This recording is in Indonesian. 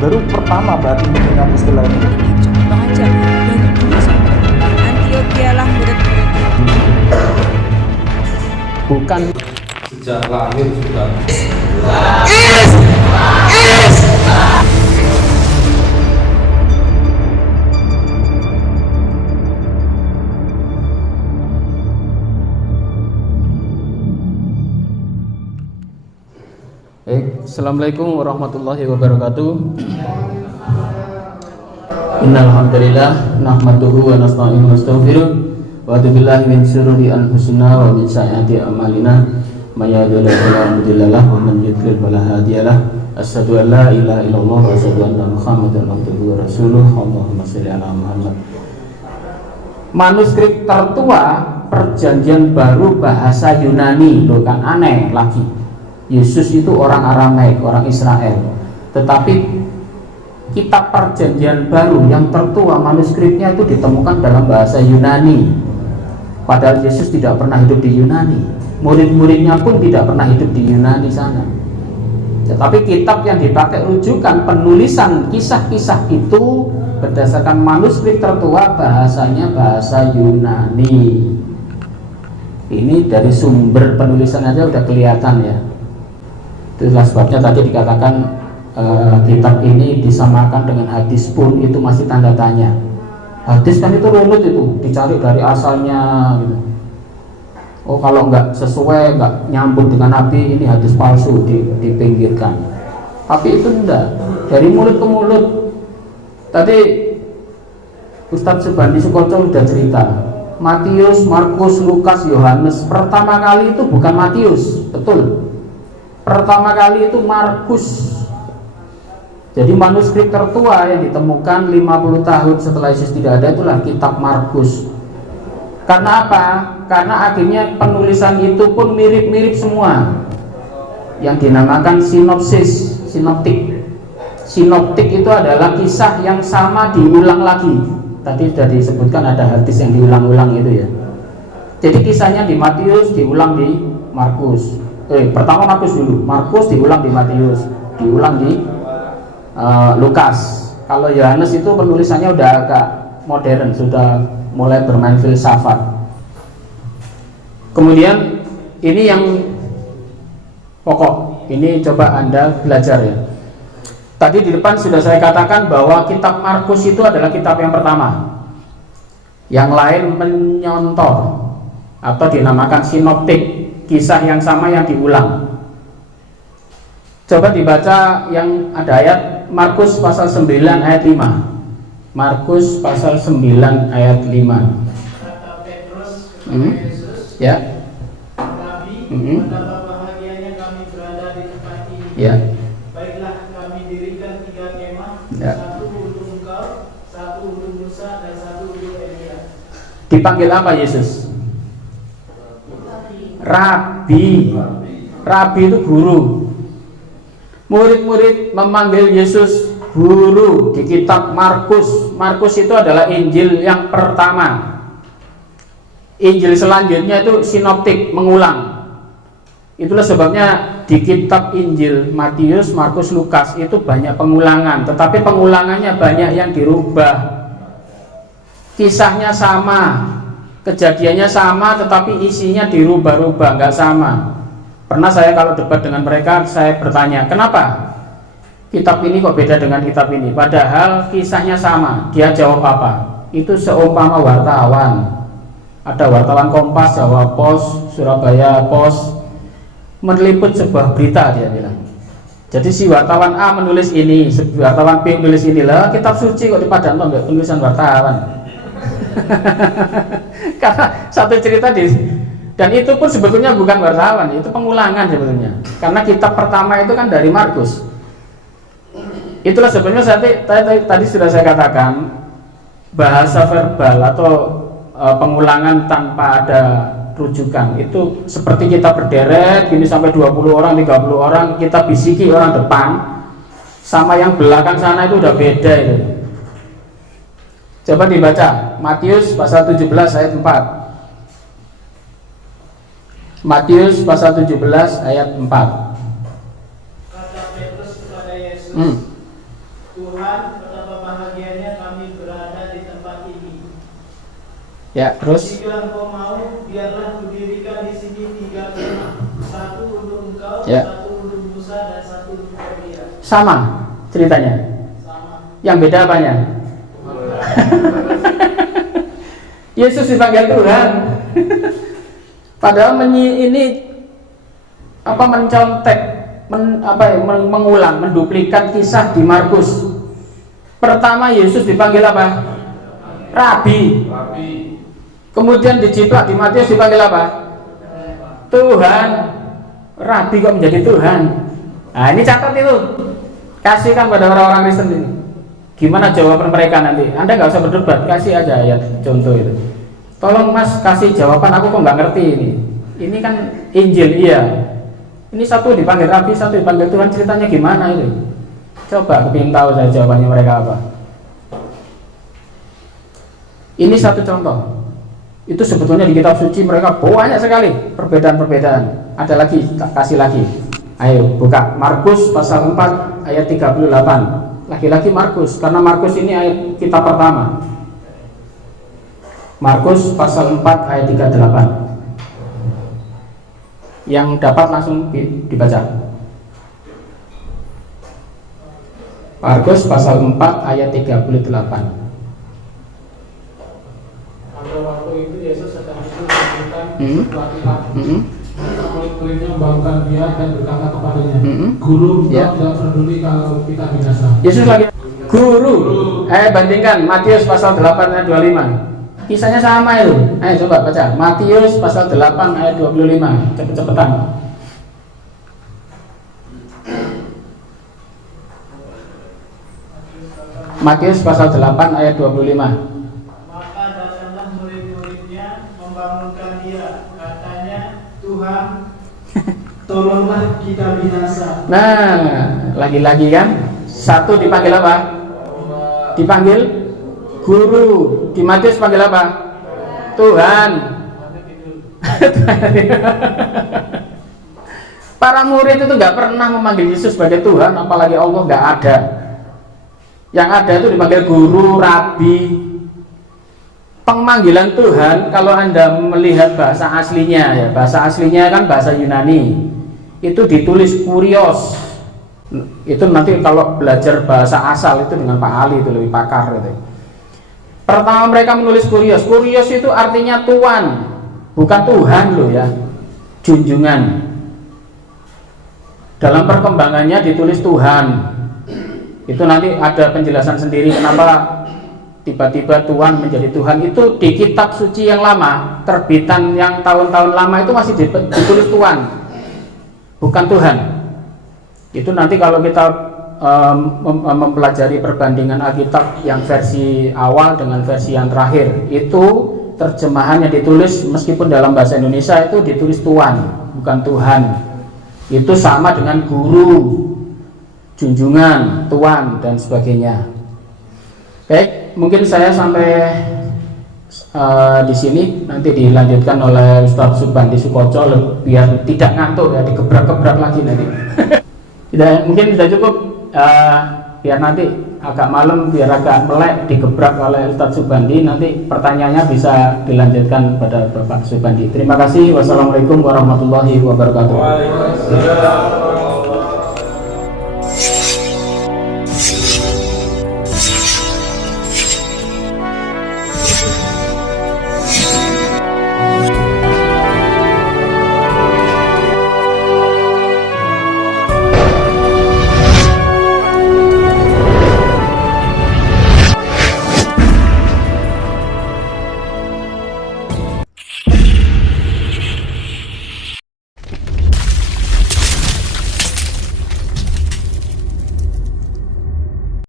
baru pertama berarti mendengar istilah ini. Bang aja dari dulu sampai Antioquia lah murid-muridnya. Bukan sejak lahir sudah. Assalamualaikum warahmatullahi wabarakatuh. Innal hamdalillah nahmaduhu wa nasta'inuhu wa nastaghfiruh wa a'udzu billahi min syururi anfusina wa min sayyiati a'malina may yahdihillahu fala mudilla lahu wa man yudlil fala hadiyalah. Asyhadu an la ilaha illallah wa asyhadu anna Muhammadan abduhu wa rasuluh. Allahumma shalli ala Muhammad. Manuskrip tertua Perjanjian Baru bahasa Yunani, loh kan aneh lagi. Yesus itu orang Aramaik, orang Israel. Tetapi kitab Perjanjian Baru yang tertua manuskripnya itu ditemukan dalam bahasa Yunani. Padahal Yesus tidak pernah hidup di Yunani. Murid-muridnya pun tidak pernah hidup di Yunani sana. Tetapi kitab yang dipakai rujukan penulisan kisah-kisah itu berdasarkan manuskrip tertua bahasanya bahasa Yunani. Ini dari sumber penulisan aja udah kelihatan ya. Itulah sebabnya tadi dikatakan kitab ini disamakan dengan hadis pun itu masih tanda tanya. Hadis kan itu runut itu, dicari dari asalnya gitu. Oh kalau nggak sesuai, nggak nyambung dengan Nabi, ini hadis palsu, dipinggirkan. Tapi itu enggak, dari mulut ke mulut. Tadi Ustadz Subandi Sukoco udah cerita, Matius, Markus, Lukas, Yohanes. Pertama kali itu bukan Matius, betul. Pertama kali itu Markus. Jadi manuskrip tertua yang ditemukan 50 tahun setelah Yesus tidak ada itulah kitab Markus. Karena apa? Karena akhirnya penulisan itu pun mirip-mirip semua. Yang dinamakan sinopsis, sinoptik. Sinoptik itu adalah kisah yang sama diulang lagi. Tadi sudah disebutkan ada hadis yang diulang-ulang itu ya. Jadi kisahnya di Matius diulang di Markus. Pertama Markus dulu, Markus diulang di Matius, diulang di Lukas. Kalau Yohanes itu penulisannya udah agak modern, sudah mulai bermain filsafat. Kemudian ini yang pokok, ini coba Anda belajar ya. Tadi di depan sudah saya katakan bahwa kitab Markus itu adalah kitab yang pertama. Yang lain menyontor atau dinamakan sinoptik, kisah yang sama yang diulang. Coba dibaca yang ada ayat Markus pasal 9 ayat 5. Markus pasal 9 ayat 5. Kata Petrus kepada Yesus, Ya. Nabi, betapa bahagianya kami berada di tempat ini. Ya. Baiklah kami dirikan 3 kemah, Ya. satu untuk engkau, satu untuk Musa, dan satu untuk Elia. Dipanggil apa Yesus? Rabi. Rabi itu guru. Murid-murid memanggil Yesus guru di kitab Markus. Markus itu adalah Injil yang pertama. Injil selanjutnya itu sinoptik, mengulang. Itulah sebabnya di kitab Injil Matius, Markus, Lukas itu banyak pengulangan, tetapi pengulangannya banyak yang dirubah. Kisahnya sama, kejadiannya sama, tetapi isinya dirubah-rubah, nggak sama. Pernah saya kalau debat dengan mereka, saya bertanya, kenapa kitab ini kok beda dengan kitab ini? Padahal kisahnya sama. Dia jawab apa? Itu seumpama wartawan. Ada wartawan Kompas, Jawa Pos, Surabaya Pos, meliput sebuah berita, dia bilang. Jadi si wartawan A menulis ini, wartawan B menulis ini, lah kitab suci kok dipadankan nggak tulisan wartawan. Karena satu cerita dan itu pun sebetulnya bukan wartawan, itu pengulangan sebetulnya. Karena kitab pertama itu kan dari Markus. Itulah sebetulnya tadi sudah saya katakan bahasa verbal atau pengulangan tanpa ada rujukan itu seperti kita berderet gini sampai 20 orang, 30 orang, kita bisiki orang depan sama yang belakang sana itu udah beda itu. Coba dibaca Matius pasal 17 ayat 4. Matius pasal 17 ayat 4. Kata Petrus kepada Yesus, Ya, terus Jika engkau mau, biarlah kudirikan di sini 3 kemah, satu untuk engkau, Ya. satu untuk Musa, dan satu untuk Elia. sama ceritanya. Sama. Yang beda apanya? Yesus dipanggil Tuhan. Padahal ini mencontek, mengulang, menduplikat kisah di Markus. Pertama Yesus dipanggil apa? Rabi. Kemudian dijiplak di Matius dipanggil apa? Tuhan. Rabi kok menjadi Tuhan? Nah ini catat itu, kasihkan pada orang-orang Kristen ini. Gimana jawaban mereka nanti? Anda nggak usah berdebat, kasih aja ayat contoh itu. Tolong Mas kasih jawaban, aku kok nggak ngerti ini. Ini kan Injil, iya. Ini satu dipanggil Rabi, satu dipanggil Tuhan, ceritanya gimana itu? Coba kepingin tahu saya jawabannya mereka apa. Ini satu contoh. Itu sebetulnya di kitab suci mereka banyak sekali perbedaan-perbedaan. Ada lagi, tak kasih lagi. Ayo buka Markus pasal 4 ayat 38. Lagi-lagi Markus, karena Markus ini ayat kitab pertama. Markus pasal 4 ayat 38. Yang dapat langsung dibaca. Markus pasal 4 ayat 38. Pada waktu itu Yesus sedang duduk mengajarkan laki-laki. Murid-muridnya membangunkan dia dan berkata kepadanya, Guru, Ya. kau tidak peduli kalau kita binasa. Yesus lagi guru. Bandingkan Matius pasal 8 ayat 25. Kisahnya sama itu. Ayo coba baca Matius pasal 8 ayat 25. Cepet-cepetan. Matius pasal 8 ayat 25. Maka datanglah murid-muridnya membangunkan dia. Katanya, Tuhan, tolonglah kita binasa. Nah, lagi-lagi kan satu dipanggil apa? Dipanggil guru. Di Matius panggil apa? Tuhan. Para murid itu nggak pernah memanggil Yesus sebagai Tuhan, apalagi Allah, nggak ada. Yang ada itu dipanggil guru, rabi. Pemanggilan Tuhan, kalau Anda melihat bahasa aslinya, ya bahasa aslinya kan bahasa Yunani, itu ditulis kurios. Itu nanti kalau belajar bahasa asal itu dengan Pak Ali itu lebih pakar gitu. Pertama mereka menulis kurios. Kurios itu artinya tuan, bukan Tuhan loh ya, junjungan. Dalam perkembangannya ditulis Tuhan. Itu nanti ada penjelasan sendiri kenapa tiba-tiba Tuhan menjadi Tuhan. Itu di kitab suci yang lama, terbitan yang tahun-tahun lama itu masih ditulis Tuhan, bukan Tuhan. Itu nanti kalau kita mempelajari perbandingan Alkitab yang versi awal dengan versi yang terakhir, itu terjemahannya ditulis meskipun dalam bahasa Indonesia itu ditulis Tuhan, bukan Tuhan. Itu sama dengan guru, junjungan, tuan, dan sebagainya. Baik, mungkin saya sampai di sini, nanti dilanjutkan oleh Ustadz Subandi Sukoco biar tidak ngantuk ya, digebrak-gebrak lagi nanti. Mungkin sudah cukup, biar nanti agak malam, biar agak melek, digebrak oleh Ustadz Subandi. Nanti pertanyaannya bisa dilanjutkan pada Bapak Subandi. Terima kasih. Wassalamualaikum warahmatullahi wabarakatuh. Waalaikumsalam.